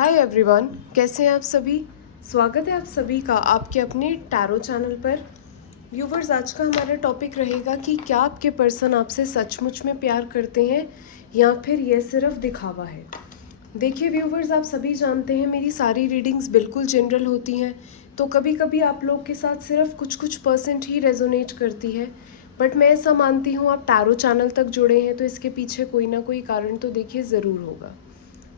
Hi everyone, कैसे हैं आप सभी। स्वागत है आप सभी का आपके अपने टैरो चैनल पर। व्यूवर्स, आज का हमारा टॉपिक रहेगा कि क्या आपके पर्सन आपसे सचमुच में प्यार करते हैं या फिर यह सिर्फ दिखावा है। देखिए व्यूवर्स, आप सभी जानते हैं मेरी सारी रीडिंग्स बिल्कुल जनरल होती हैं, तो कभी कभी आप लोग के साथ सिर्फ कुछ कुछ परसेंट ही रेजोनेट करती है। बट मैं ऐसा मानती हूँ आप टैरो चैनल तक जुड़े हैं तो इसके पीछे कोई ना कोई कारण तो देखिए ज़रूर होगा।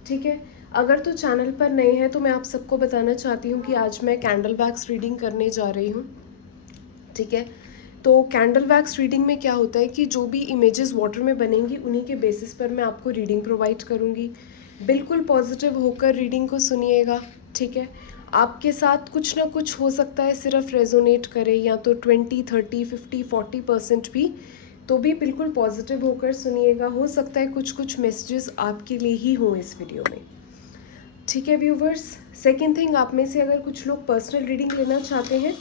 ठीक है, अगर तो चैनल पर नए हैं तो मैं आप सबको बताना चाहती हूँ कि आज मैं कैंडल वैक्स रीडिंग करने जा रही हूँ। ठीक है, तो कैंडल वैक्स रीडिंग में क्या होता है कि जो भी इमेजेस वाटर में बनेंगी उन्हीं के बेसिस पर मैं आपको रीडिंग प्रोवाइड करूँगी। बिल्कुल पॉजिटिव होकर रीडिंग को सुनिएगा। ठीक है, आपके साथ कुछ ना कुछ हो सकता है सिर्फ रेजोनेट करे, या तो 20, 30, 50, 40% भी, तो भी बिल्कुल पॉजिटिव होकर सुनिएगा। हो सकता है कुछ कुछ मैसेजेस आपके लिए ही हों इस वीडियो में। ठीक है व्यूवर्स, सेकेंड थिंग, आप में से अगर कुछ लोग पर्सनल रीडिंग लेना चाहते हैं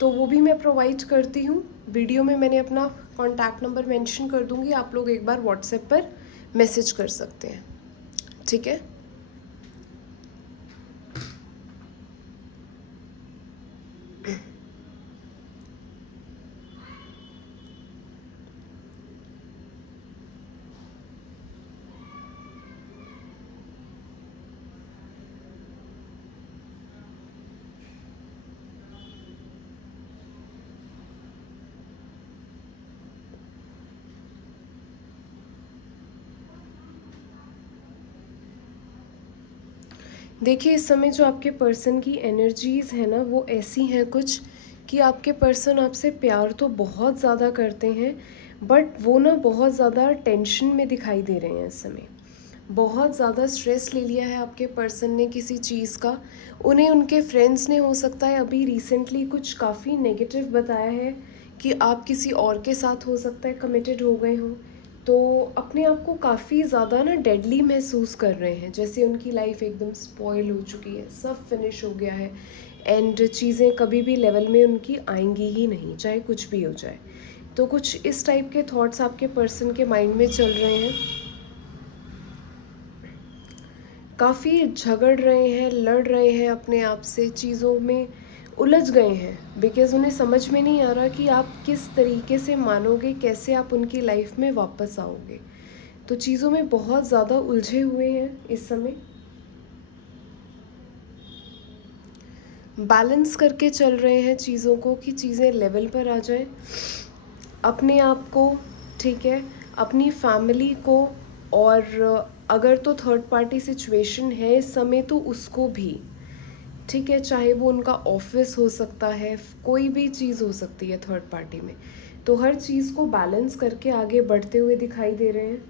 तो वो भी मैं प्रोवाइड करती हूँ। वीडियो में मैंने अपना कॉन्टैक्ट नंबर मेंशन कर दूँगी, आप लोग एक बार व्हाट्सएप पर मैसेज कर सकते हैं। ठीक है, देखिए इस समय जो आपके पर्सन की एनर्जीज़ है ना वो ऐसी हैं कुछ कि आपके पर्सन आपसे प्यार तो बहुत ज़्यादा करते हैं, बट वो ना बहुत ज़्यादा टेंशन में दिखाई दे रहे हैं इस समय। बहुत ज़्यादा स्ट्रेस ले लिया है आपके पर्सन ने किसी चीज़ का। उन्हें उनके फ्रेंड्स ने हो सकता है अभी रिसेंटली कुछ काफ़ी नेगेटिव बताया है कि आप किसी और के साथ हो सकता है कमिटेड हो गए हों। तो अपने आप को काफ़ी ज़्यादा ना डेडली महसूस कर रहे हैं, जैसे उनकी लाइफ एकदम स्पॉइल हो चुकी है, सब फिनिश हो गया है एंड चीज़ें कभी भी लेवल में उनकी आएंगी ही नहीं, चाहे कुछ भी हो जाए। तो कुछ इस टाइप के थॉट्स आपके पर्सन के माइंड में चल रहे हैं। काफ़ी झगड़ रहे हैं, लड़ रहे हैं अपने आप से, चीज़ों में उलझ गए हैं बिकॉज़ उन्हें समझ में नहीं आ रहा कि आप किस तरीके से मानोगे, कैसे आप उनकी लाइफ में वापस आओगे। तो चीज़ों में बहुत ज़्यादा उलझे हुए हैं इस समय। बैलेंस करके चल रहे हैं चीज़ों को कि चीज़ें लेवल पर आ जाएं। अपने आप को, ठीक है, अपनी फैमिली को, और अगर तो थर्ड पार्टी सिचुएशन है इस समय तो उसको भी, ठीक है, चाहे वो उनका ऑफिस हो सकता है, कोई भी चीज़ हो सकती है थर्ड पार्टी में। तो हर चीज़ को बैलेंस करके आगे बढ़ते हुए दिखाई दे रहे हैं।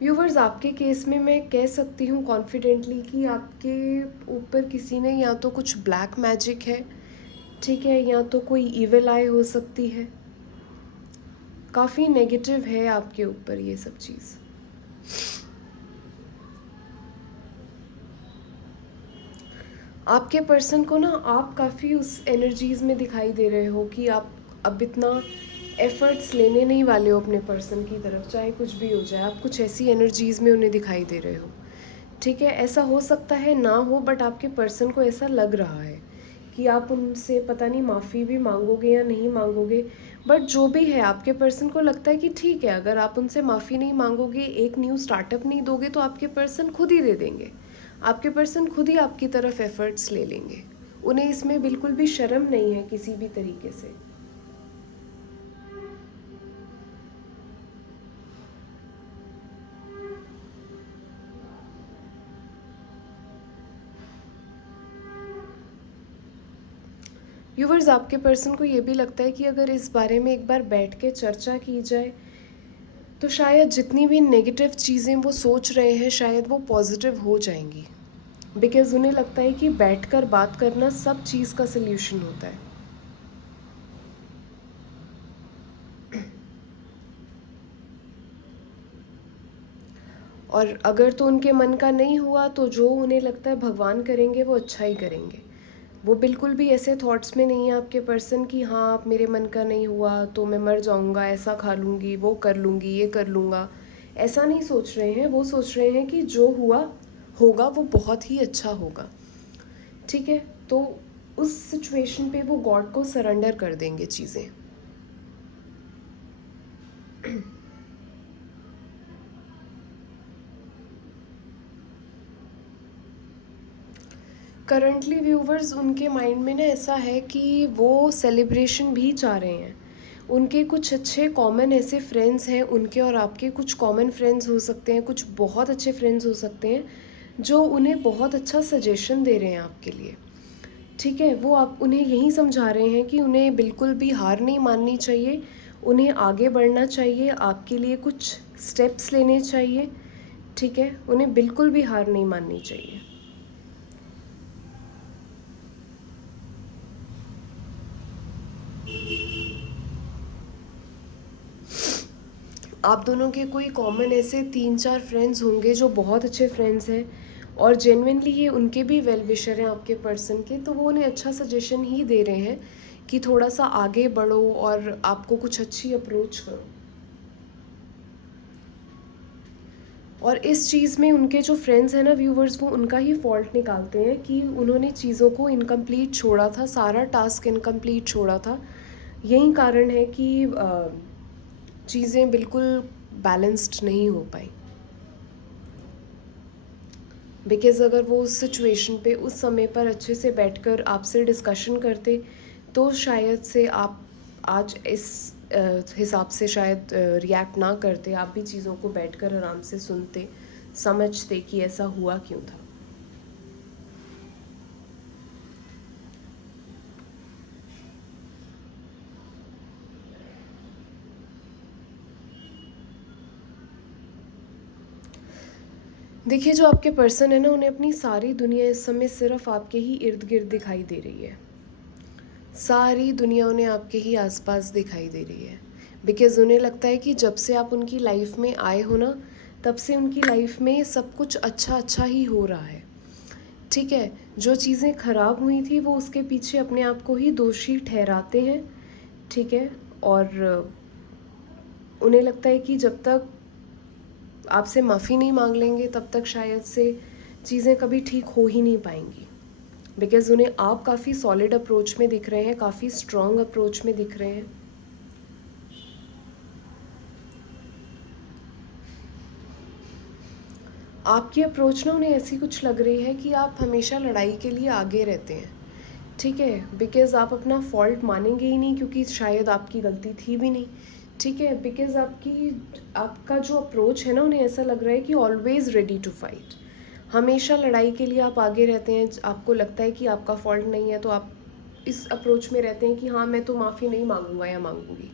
व्यूवर्स, आपके केस में मैं कह सकती हूँ कॉन्फिडेंटली कि आपके ऊपर किसी ने या तो कुछ ब्लैक मैजिक है, ठीक है, या तो कोई इविल आई हो सकती है। काफ़ी नेगेटिव है आपके ऊपर ये सब चीज़। आपके पर्सन को ना आप काफ़ी उस एनर्जीज़ में दिखाई दे रहे हो कि आप अब इतना एफर्ट्स लेने नहीं वाले हो अपने पर्सन की तरफ, चाहे कुछ भी हो जाए। आप कुछ ऐसी एनर्जीज़ में उन्हें दिखाई दे रहे हो। ठीक है, ऐसा हो सकता है ना हो, बट आपके पर्सन को ऐसा लग रहा है कि आप उनसे पता नहीं माफ़ी भी मांगोगे या नहीं मांगोगे। बट जो भी है, आपके पर्सन को लगता है कि ठीक है, अगर आप उनसे माफ़ी नहीं मांगोगे, एक न्यू स्टार्टअप नहीं दोगे, तो आपके पर्सन खुद ही दे देंगे। आपके पर्सन खुद ही आपकी तरफ एफर्ट्स ले लेंगे। उन्हें इसमें बिल्कुल भी शर्म नहीं है किसी भी तरीके से। व्यूवर्स, आपके पर्सन को ये भी लगता है कि अगर इस बारे में एक बार बैठ के चर्चा की जाए तो शायद जितनी भी नेगेटिव चीज़ें वो सोच रहे हैं शायद वो पॉजिटिव हो जाएंगी। बिकॉज़ उन्हें लगता है कि बैठकर बात करना सब चीज़ का सल्यूशन होता है। और अगर तो उनके मन का नहीं हुआ तो जो उन्हें लगता है भगवान करेंगे वो अच्छा ही करेंगे। वो बिल्कुल भी ऐसे थॉट्स में नहीं है आपके पर्सन कि हाँ आप मेरे मन का नहीं हुआ तो मैं मर जाऊँगा, ऐसा खा लूँगी, वो कर लूँगी, ये कर लूँगा। ऐसा नहीं सोच रहे हैं, वो सोच रहे हैं कि जो हुआ होगा वो बहुत ही अच्छा होगा। ठीक है, तो उस सिचुएशन पे वो गॉड को सरेंडर कर देंगे चीज़ें। करंटली व्यूवर्स उनके माइंड में ना ऐसा है कि वो सेलिब्रेशन भी चाह रहे हैं। उनके कुछ अच्छे कॉमन ऐसे फ्रेंड्स हैं, उनके और आपके कुछ कॉमन फ्रेंड्स हो सकते हैं, कुछ बहुत अच्छे फ्रेंड्स हो सकते हैं जो उन्हें बहुत अच्छा सजेशन दे रहे हैं आपके लिए। ठीक है, वो आप उन्हें यही समझा रहे हैं कि उन्हें बिल्कुल भी हार नहीं माननी चाहिए, उन्हें आगे बढ़ना चाहिए, आपके लिए कुछ स्टेप्स लेने चाहिए। ठीक है, उन्हें बिल्कुल भी हार नहीं माननी चाहिए। आप दोनों के कोई कॉमन ऐसे 3-4 फ्रेंड्स होंगे जो बहुत अच्छे फ्रेंड्स हैं और जेन्युइनली ये उनके भी वेल विशर हैं आपके पर्सन के, तो वो उन्हें अच्छा सजेशन ही दे रहे हैं कि थोड़ा सा आगे बढ़ो और आपको कुछ अच्छी अप्रोच करो। और इस चीज़ में उनके जो फ्रेंड्स हैं ना व्यूवर्स, वो उनका ही फॉल्ट निकालते हैं कि उन्होंने चीज़ों को इनकम्प्लीट छोड़ा था, सारा टास्क इनकम्प्लीट छोड़ा था। यही कारण है कि चीज़ें बिल्कुल बैलेंस्ड नहीं हो पाई। बिकॉज़ अगर वो उस सिचुएशन पे उस समय पर अच्छे से बैठकर आपसे डिस्कशन करते तो शायद से आप आज इस हिसाब से शायद रिएक्ट ना करते, आप भी चीज़ों को बैठकर आराम से सुनते, समझते कि ऐसा हुआ क्यों था। देखिए, जो आपके पर्सन है ना, उन्हें अपनी सारी दुनिया इस समय सिर्फ आपके ही इर्द गिर्द दिखाई दे रही है। सारी दुनिया उन्हें आपके ही आसपास दिखाई दे रही है। बिकॉज़ उन्हें लगता है कि जब से आप उनकी लाइफ में आए हो ना, तब से उनकी लाइफ में सब कुछ अच्छा अच्छा ही हो रहा है। ठीक है, जो चीज़ें ख़राब हुई थी वो उसके पीछे अपने आप को ही दोषी ठहराते हैं। ठीक है, और उन्हें लगता है कि जब तक आपसे माफ़ी नहीं मांग लेंगे तब तक शायद से चीज़ें कभी ठीक हो ही नहीं पाएंगी। बिकॉज़ उन्हें आप काफ़ी सॉलिड अप्रोच में दिख रहे हैं, काफ़ी स्ट्रॉन्ग अप्रोच में दिख रहे हैं। आपकी अप्रोच ना उन्हें ऐसी कुछ लग रही है कि आप हमेशा लड़ाई के लिए आगे रहते हैं। ठीक है, बिकॉज़ आप अपना फॉल्ट मानेंगे ही नहीं क्योंकि शायद आपकी गलती थी भी नहीं। ठीक है, बिकॉज़ आपका जो अप्रोच है ना, उन्हें ऐसा लग रहा है कि ऑलवेज़ रेडी टू फाइट। हमेशा लड़ाई के लिए आप आगे रहते हैं। आपको लगता है कि आपका फॉल्ट नहीं है तो आप इस अप्रोच में रहते हैं कि हाँ, मैं तो माफ़ी नहीं मांगूंगा या मांगूंगी।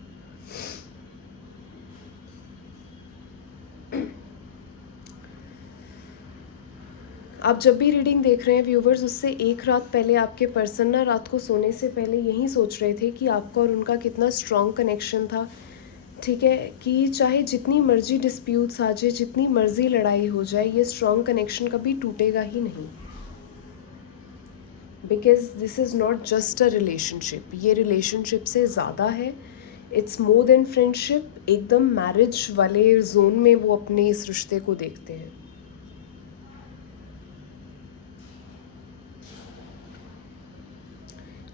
आप जब भी रीडिंग देख रहे हैं व्यूवर्स, उससे एक रात पहले आपके पर्सन ना रात को सोने से पहले यही सोच रहे थे कि आपका और उनका कितना स्ट्रॉन्ग कनेक्शन था। ठीक है, कि चाहे जितनी मर्जी डिस्प्यूट्स आ जाए, जितनी मर्जी लड़ाई हो जाए, ये स्ट्रॉन्ग कनेक्शन कभी टूटेगा ही नहीं। Because this is not just a relationship, ये रिलेशनशिप से ज़्यादा है। It's more than friendship. एकदम मैरिज वाले जोन में वो अपने इस रिश्ते को देखते हैं।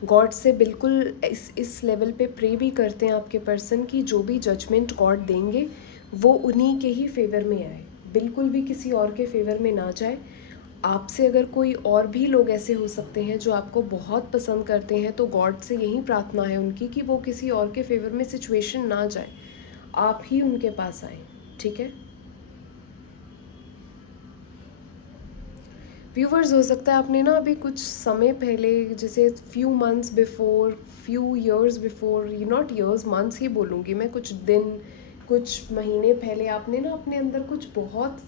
गॉड से बिल्कुल इस लेवल पे प्रे भी करते हैं आपके पर्सन की जो भी जजमेंट गॉड देंगे वो उन्हीं के ही फेवर में आए, बिल्कुल भी किसी और के फेवर में ना जाए। आपसे अगर कोई और भी लोग ऐसे हो सकते हैं जो आपको बहुत पसंद करते हैं, तो गॉड से यही प्रार्थना है उनकी कि वो किसी और के फेवर में सिचुएशन ना जाए, आप ही उनके पास आए। ठीक है व्यूवर्स, हो सकता है आपने ना अभी कुछ समय पहले, जैसे few months before, few years before, not years, months ही बोलूँगी मैं, कुछ दिन, कुछ महीने पहले आपने ना अपने अंदर कुछ बहुत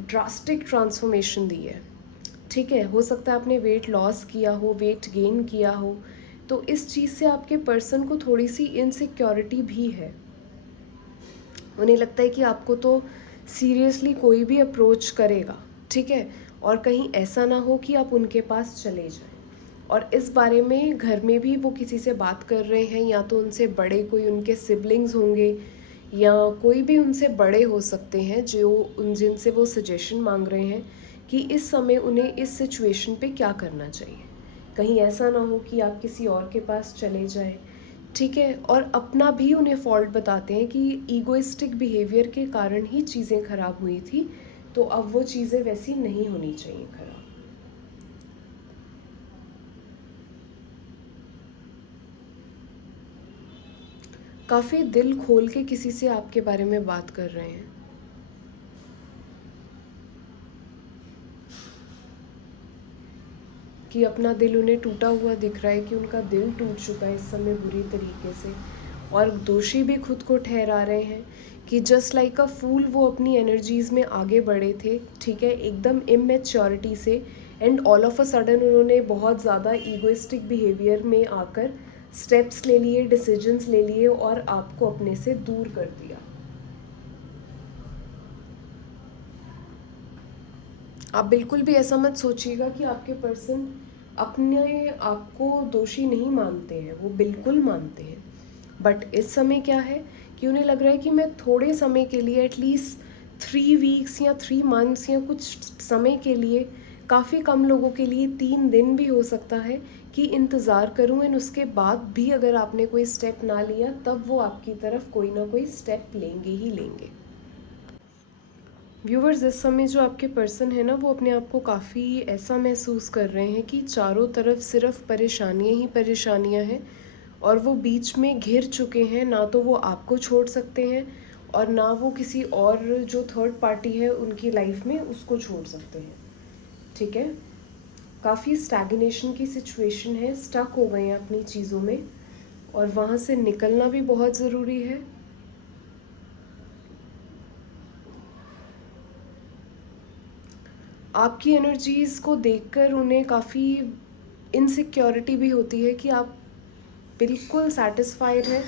ड्रास्टिक ट्रांसफॉर्मेशन दी है। ठीक है, हो सकता है आपने वेट लॉस किया हो, वेट गेन किया हो, तो इस चीज़ से आपके पर्सन को थोड़ी सी इनसिक्योरिटी भी है। उन्हें लगता है कि आपको तो सीरियसली कोई भी अप्रोच करेगा। ठीक है, और कहीं ऐसा ना हो कि आप उनके पास चले जाएं। और इस बारे में घर में भी वो किसी से बात कर रहे हैं, या तो उनसे बड़े कोई उनके सिबलिंग्स होंगे, या कोई भी उनसे बड़े हो सकते हैं जो जिनसे वो सजेशन मांग रहे हैं कि इस समय उन्हें इस सिचुएशन पे क्या करना चाहिए। कहीं ऐसा ना हो कि आप किसी और के पास चले जाएं, ठीक है। और अपना भी उन्हें फॉल्ट बताते हैं कि ईगोइस्टिक बिहेवियर के कारण ही चीज़ें खराब हुई थी, तो अब वो चीज़ें वैसी नहीं होनी चाहिए खराब। काफ़ी दिल खोल के किसी से आपके बारे में बात कर रहे हैं। कि अपना दिल उन्हें टूटा हुआ दिख रहा है, कि उनका दिल टूट चुका है इस समय बुरी तरीके से, और दोषी भी खुद को ठहरा रहे हैं कि जस्ट लाइक अ फूल वो अपनी एनर्जीज़ में आगे बढ़े थे, ठीक है, एकदम इमेच्योरिटी से, and all of a sudden उन्होंने बहुत ज़्यादा ईगोइस्टिक बिहेवियर में आकर स्टेप्स ले लिए, डिसीजंस ले लिए और आपको अपने से दूर कर दिया। आप बिल्कुल भी ऐसा मत सोचिएगा कि आपके पर्सन अपने आप को दोषी नहीं मानते हैं, वो बिल्कुल मानते हैं। बट इस समय क्या है कि उन्हें लग रहा है कि मैं थोड़े समय के लिए, एटलीस्ट 3 वीक्स या 3 मंथ्स या कुछ समय के लिए, काफ़ी कम लोगों के लिए 3 दिन भी हो सकता है, कि इंतज़ार करूँ, एंड उसके बाद भी अगर आपने कोई स्टेप ना लिया तब वो आपकी तरफ कोई ना कोई स्टेप लेंगे ही लेंगे। व्यूवर्स, इस समय जो आपके पर्सन है ना, वो अपने आप को काफ़ी ऐसा महसूस कर रहे हैं कि चारों तरफ सिर्फ परेशानियां ही परेशानियां हैं, और वो बीच में घिर चुके हैं। ना तो वो आपको छोड़ सकते हैं, और ना वो किसी और जो थर्ड पार्टी है उनकी लाइफ में उसको छोड़ सकते हैं, ठीक है। काफ़ी स्टैग्नेशन की सिचुएशन है, स्टक हो गए हैं अपनी चीज़ों में, और वहाँ से निकलना भी बहुत ज़रूरी है। आपकी एनर्जीज़ को देखकर उन्हें काफ़ी इनसिक्योरिटी भी होती है कि आप बिल्कुल सेटिस्फाइड हैं,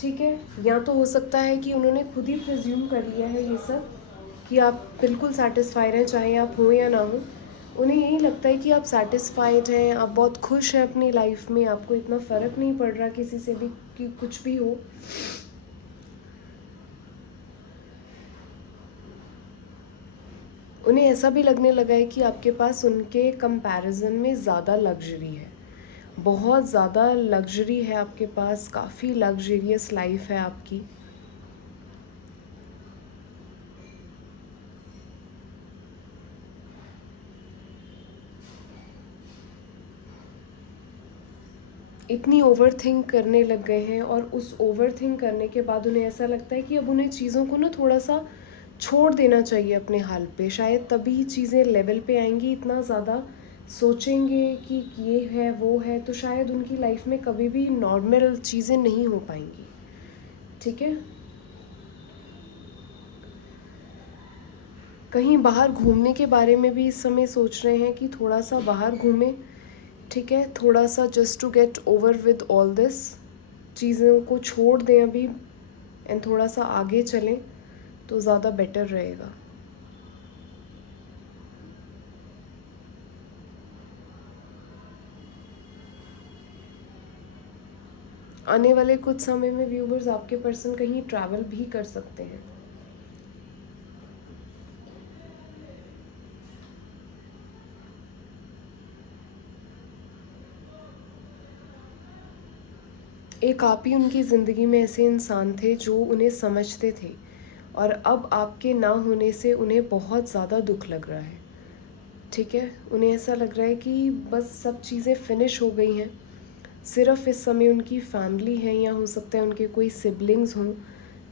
ठीक है। या तो हो सकता है कि उन्होंने खुद ही प्रिज्यूम कर लिया है ये सब, कि आप बिल्कुल सेटिस्फाइड हैं, चाहे आप हो या ना हो। उन्हें यही लगता है कि आप सेटिस्फाइड हैं, आप बहुत खुश हैं अपनी लाइफ में, आपको इतना फ़र्क नहीं पड़ रहा किसी से भी कि कुछ भी हो। उन्हें ऐसा भी लगने लगा है कि आपके पास उनके कंपैरिजन में ज़्यादा लग्जरी है, बहुत ज़्यादा लग्जरी है आपके पास, काफ़ी लग्जरियस लाइफ है आपकी। इतनी ओवर थिंक करने लग गए हैं, और उस ओवर थिंक करने के बाद उन्हें ऐसा लगता है कि अब उन्हें चीज़ों को ना थोड़ा सा छोड़ देना चाहिए अपने हाल पे, शायद तभी चीज़ें लेवल पे आएंगी। इतना ज़्यादा सोचेंगे कि ये है वो है, तो शायद उनकी लाइफ में कभी भी नॉर्मल चीज़ें नहीं हो पाएंगी, ठीक है। कहीं बाहर घूमने के बारे में भी इस समय सोच रहे हैं कि थोड़ा सा बाहर घूमें, ठीक है, थोड़ा सा just to get over with all this, चीज़ों को छोड़ दें अभी, एंड थोड़ा सा आगे चलें तो ज़्यादा बेटर रहेगा। आने वाले कुछ समय में व्यूवर्स, आपके पर्सन कहीं ट्रैवल भी कर सकते हैं। एक आप ही उनकी ज़िंदगी में ऐसे इंसान थे जो उन्हें समझते थे, और अब आपके ना होने से उन्हें बहुत ज़्यादा दुख लग रहा है, ठीक है। उन्हें ऐसा लग रहा है कि बस सब चीज़ें फिनिश हो गई हैं, सिर्फ इस समय उनकी फैमिली है, या हो सकता है उनके कोई सिबलिंग्स हों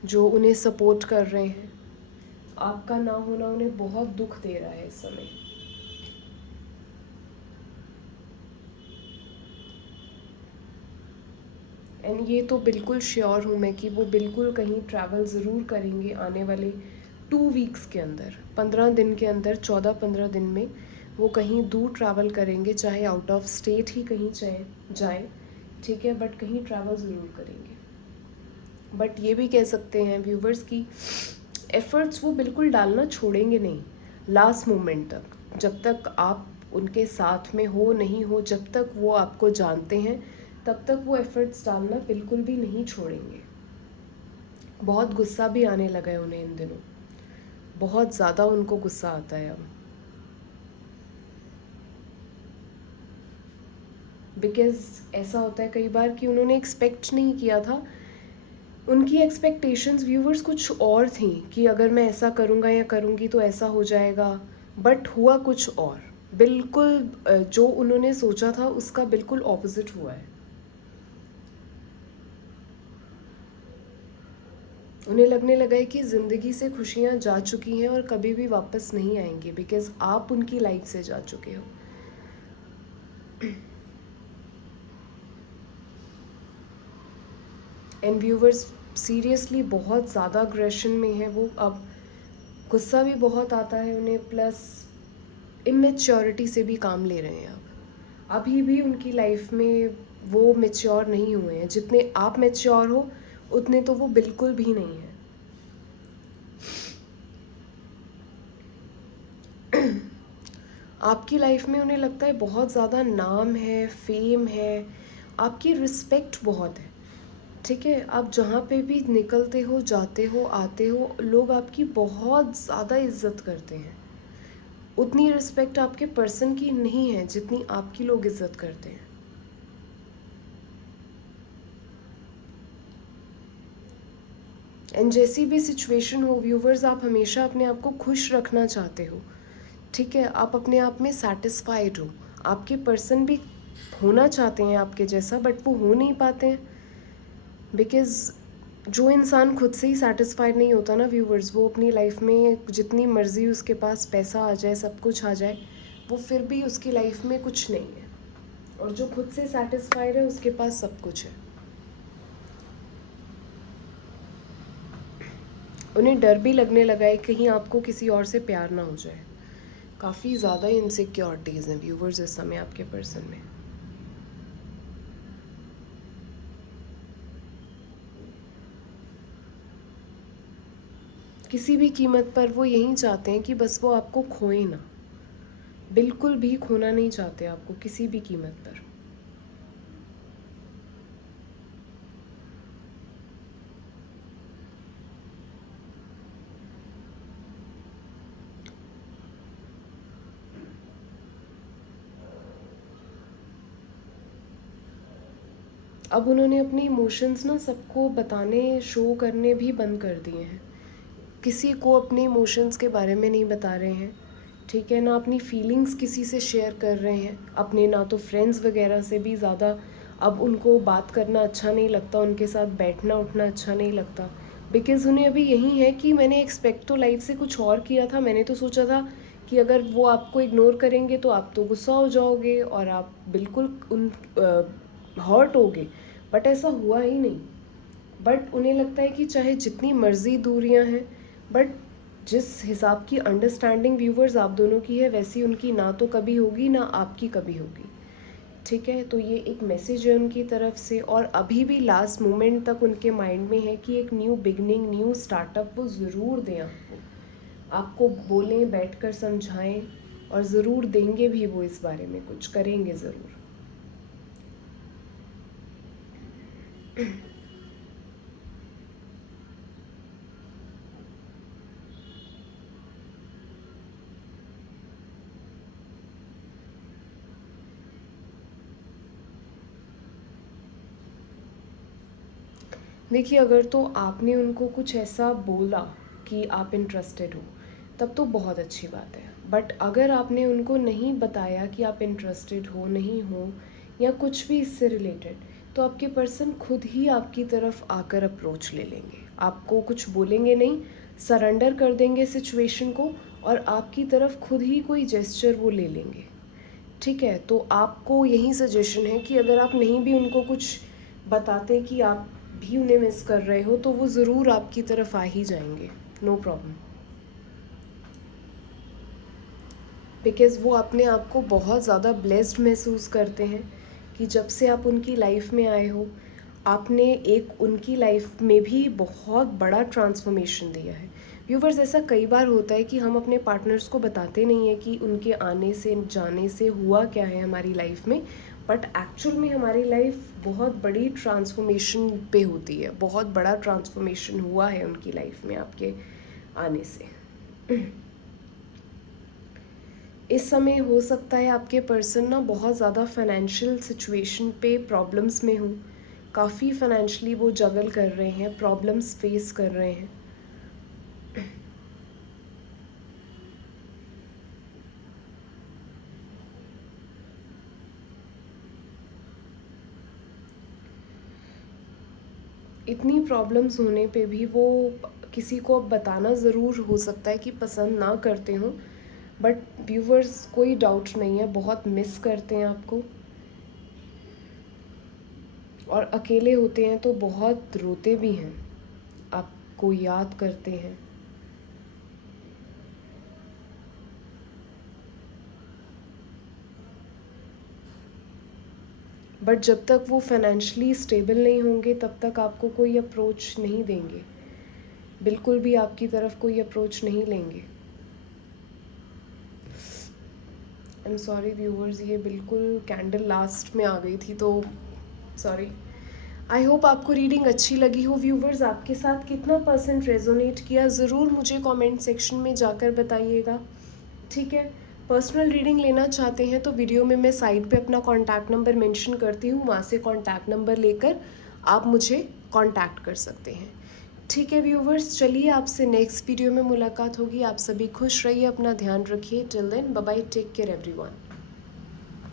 जो उन्हें सपोर्ट कर रहे हैं। आपका ना होना उन्हें बहुत दुख दे रहा है इस समय। एंड ये तो बिल्कुल श्योर हूँ मैं कि वो बिल्कुल कहीं ट्रैवल ज़रूर करेंगे आने वाले 2 वीक्स के अंदर, 15 दिन के अंदर, 14-15 दिन में वो कहीं दूर ट्रैवल करेंगे, चाहे आउट ऑफ स्टेट ही कहीं चाहे जाए, ठीक है, बट कहीं ट्रैवल ज़रूर करेंगे। बट ये भी कह सकते हैं व्यूवर्स की एफ़र्ट्स वो बिल्कुल डालना छोड़ेंगे नहीं, लास्ट मोमेंट तक, जब तक आप उनके साथ में हो नहीं हो, जब तक वो आपको जानते हैं, तब तक वो एफ़र्ट्स डालना बिल्कुल भी नहीं छोड़ेंगे। बहुत गुस्सा भी आने लगा है उन्हें इन दिनों, बहुत ज़्यादा उनको गुस्सा आता है अब, बिकॉज़ ऐसा होता है कई बार कि उन्होंने एक्सपेक्ट नहीं किया था। उनकी एक्सपेक्टेशंस व्यूवर्स कुछ और थी कि अगर मैं ऐसा करूँगा या करूँगी तो ऐसा हो जाएगा, बट हुआ कुछ और। बिल्कुल जो उन्होंने सोचा था उसका बिल्कुल ऑपोजिट हुआ है। उन्हें लगने लगा है कि ज़िंदगी से खुशियाँ जा चुकी हैं और कभी भी वापस नहीं आएंगी, बिकॉज़ आप उनकी लाइफ से जा चुके हो। एंड व्यूवर्स सीरियसली बहुत ज़्यादा अग्रेशन में है वो अब, गुस्सा भी बहुत आता है उन्हें, प्लस इमेच्योरिटी से भी काम ले रहे हैं अब। अभी भी उनकी लाइफ में वो मेच्योर नहीं हुए हैं, जितने आप मेच्योर हो उतने तो वो बिल्कुल भी नहीं है। आपकी लाइफ में उन्हें लगता है बहुत ज़्यादा नाम है, फेम है, आपकी रिस्पेक्ट बहुत है, ठीक है। आप जहाँ पे भी निकलते हो, जाते हो, आते हो, लोग आपकी बहुत ज़्यादा इज्जत करते हैं। उतनी रिस्पेक्ट आपके पर्सन की नहीं है जितनी आपकी लोग इज्जत करते हैं। एंड जैसी भी सिचुएशन हो व्यूवर्स, आप हमेशा अपने आप को खुश रखना चाहते हो, ठीक है। आप अपने आप में सेटिस्फाइड हो, आपके पर्सन भी होना चाहते हैं आपके जैसा, बट वो हो नहीं पाते हैं, बिकॉज़ जो इंसान खुद से ही सेटिस्फाइड नहीं होता ना व्यूवर्स, वो अपनी लाइफ में जितनी मर्ज़ी उसके पास पैसा आ जाए, सब कुछ आ जाए, वो फिर भी उसकी लाइफ में कुछ नहीं है। और जो खुद से सेटिस्फाइड है उसके पास सब कुछ है। उन्हें डर भी लगने लगा है कहीं आपको किसी और से प्यार ना हो जाए। काफ़ी ज़्यादा इनसिक्योरिटीज़ हैं व्यूवर्स इस समय आपके पर्सन में। किसी भी कीमत पर वो यही चाहते हैं कि बस वो आपको खोए ना, बिल्कुल भी खोना नहीं चाहते आपको किसी भी कीमत पर। अब उन्होंने अपने इमोशंस ना सबको बताने, शो करने भी बंद कर दिए हैं। किसी को अपने इमोशंस के बारे में नहीं बता रहे हैं, ठीक है ना। अपनी फीलिंग्स किसी से शेयर कर रहे हैं अपने, ना तो फ्रेंड्स वगैरह से भी ज़्यादा अब उनको बात करना अच्छा नहीं लगता, उनके साथ बैठना उठना अच्छा नहीं लगता, बिकॉज़ उन्हें अभी यही है कि मैंने एक्सपेक्ट तो लाइफ से कुछ और किया था। मैंने तो सोचा था कि अगर वो आपको इग्नोर करेंगे तो आप तो गुस्सा हो जाओगे और आप बिल्कुल उन हर्ट होगे, बट ऐसा हुआ ही नहीं। बट उन्हें लगता है कि चाहे जितनी मर्ज़ी दूरियां हैं, बट जिस हिसाब की अंडरस्टैंडिंग व्यूवर्स आप दोनों की है, वैसी उनकी ना तो कभी होगी ना आपकी कभी होगी, ठीक है। तो ये एक मैसेज है उनकी तरफ से, और अभी भी लास्ट मोमेंट तक उनके माइंड में है कि एक न्यू बिगनिंग, न्यू स्टार्टअप वो ज़रूर दें आपको, आपको बोलें, बैठकर समझाएं, और ज़रूर देंगे भी वो, इस बारे में कुछ करेंगे ज़रूर। देखिए, अगर तो आपने उनको कुछ ऐसा बोला कि आप इंटरेस्टेड हो, तब तो बहुत अच्छी बात है। बट अगर आपने उनको नहीं बताया कि आप इंटरेस्टेड हो, नहीं हो, या कुछ भी इससे रिलेटेड, तो आपके पर्सन खुद ही आपकी तरफ आकर अप्रोच ले लेंगे। आपको कुछ बोलेंगे नहीं, सरेंडर कर देंगे सिचुएशन को, और आपकी तरफ खुद ही कोई जेस्चर वो ले लेंगे, ठीक है। तो आपको यही सजेशन है कि अगर आप नहीं भी उनको कुछ बताते कि आप भी उन्हें मिस कर रहे हो, तो वो ज़रूर आपकी तरफ आ ही जाएंगे, नो प्रॉब्लम, बिकॉज़ वो अपने आप को बहुत ज़्यादा ब्लेस्ड महसूस करते हैं कि जब से आप उनकी लाइफ में आए हो, आपने एक उनकी लाइफ में भी बहुत बड़ा ट्रांसफॉर्मेशन दिया है। व्यूवर्स, ऐसा कई बार होता है कि हम अपने पार्टनर्स को बताते नहीं हैं कि उनके आने से, जाने से हुआ क्या है हमारी लाइफ में, बट एक्चुअल में हमारी लाइफ बहुत बड़ी ट्रांसफॉर्मेशन पे होती है, बहुत बड़ा ट्रांसफॉर्मेशन हुआ है उनकी लाइफ में आपके आने से। इस समय हो सकता है आपके पर्सन ना बहुत ज़्यादा फाइनेंशियल सिचुएशन पे प्रॉब्लम्स में हो, काफ़ी फाइनेंशियली वो जगल कर रहे हैं, प्रॉब्लम्स फेस कर रहे हैं। इतनी प्रॉब्लम्स होने पे भी वो किसी को अब बताना ज़रूर हो सकता है कि पसंद ना करते हों, बट व्यूवर्स कोई डाउट नहीं है, बहुत मिस करते हैं आपको, और अकेले होते हैं तो बहुत रोते भी हैं, आपको याद करते हैं। बट जब तक वो फाइनेंशियली स्टेबल नहीं होंगे तब तक आपको कोई अप्रोच नहीं देंगे, बिल्कुल भी आपकी तरफ कोई अप्रोच नहीं लेंगे। आई एम सॉरी व्यूअर्स, ये बिल्कुल कैंडल लास्ट में आ गई थी तो सॉरी। आई होप आपको रीडिंग अच्छी लगी हो। व्यूवर्स, आपके साथ कितना परसेंट रेजोनेट किया ज़रूर मुझे कमेंट सेक्शन में जाकर बताइएगा, ठीक है। पर्सनल रीडिंग लेना चाहते हैं तो वीडियो में मैं साइड पे अपना कॉन्टैक्ट नंबर मेंशन करती हूँ, वहाँ से कॉन्टैक्ट नंबर लेकर आप मुझे कॉन्टैक्ट कर सकते हैं, ठीक है। व्यूवर्स, चलिए आपसे नेक्स्ट वीडियो में मुलाकात होगी। आप सभी खुश रहिए, अपना ध्यान रखिए। Till then, bye bye, take care everyone.